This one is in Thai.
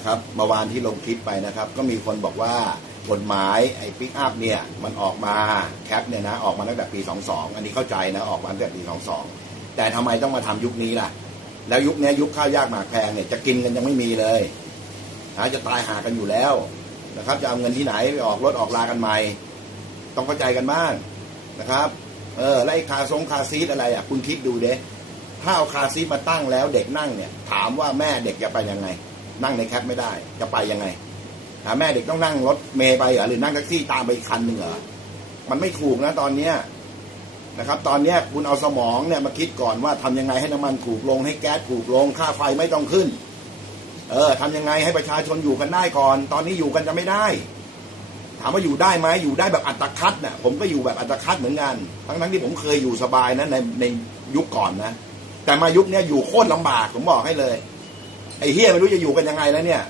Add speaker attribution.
Speaker 1: นะครับเมื่อวานที่ลงคลิปไปนะครับ ก็มีคนบอกว่ากฎหมายไอ้ปิกอัพเนี่ยมันออกมาแคปเนี่ยนะออกมาตั้งแต่ปี 22 อันนี้เข้าใจนะออกมาตั้งแต่ปี 22 แต่ทำไมต้องมาทำยุคนี้ล่ะ แล้วยุคนี้ยุคข้าวยากหมากแพงเนี่ยจะกินกันยังไม่มีเลยนะจะตายหากันอยู่แล้วนะครับ จะเอาเงินที่ไหนไปออกรถออกลากันใหม่ ต้องเข้าใจกันบ้างนะครับเออแล้วไอ้คาทรงคาซีทอะไรอะคุณคิดดูเด้ถ้าเอาคาซีทมาตั้งแล้วเด็กนั่งเนี่ย ถามว่าแม่เด็กจะไปยังไง นั่งในแคปไม่ได้ จะไปยังไงหาแม่เด็กต้องนั่งรถเมย์ไปเหรอหรือนั่งแท็กซี่ตามไปอีกคันหนึ่งเหรอมันไม่ถูกนะตอนเนี้ยนะครับ ตอนเนี้ยคุณเอาสมองเนี่ยมาคิดก่อนว่าทำยังไงให้น้ำมันถูกลง ให้แก๊สถูกลง ค่าไฟไม่ต้องขึ้น เออทำยังไงให้ประชาชนอยู่กันได้ก่อน ตอนนี้อยู่กันจะไม่ได้ ถามว่าอยู่ได้ไหมอยู่ได้แบบอัตคัดเนี่ยผมก็อยู่แบบอัตคัดเหมือนกัน ทั้งทั้งที่ผมเคยอยู่สบายนะในในยุคก่อนนะแต่มายุคนี้อยู่โคตรลำบากผมบอกให้เลย ไอ้เฮียไม่รู้จะอยู่กันยังไงแล้วเนี่ย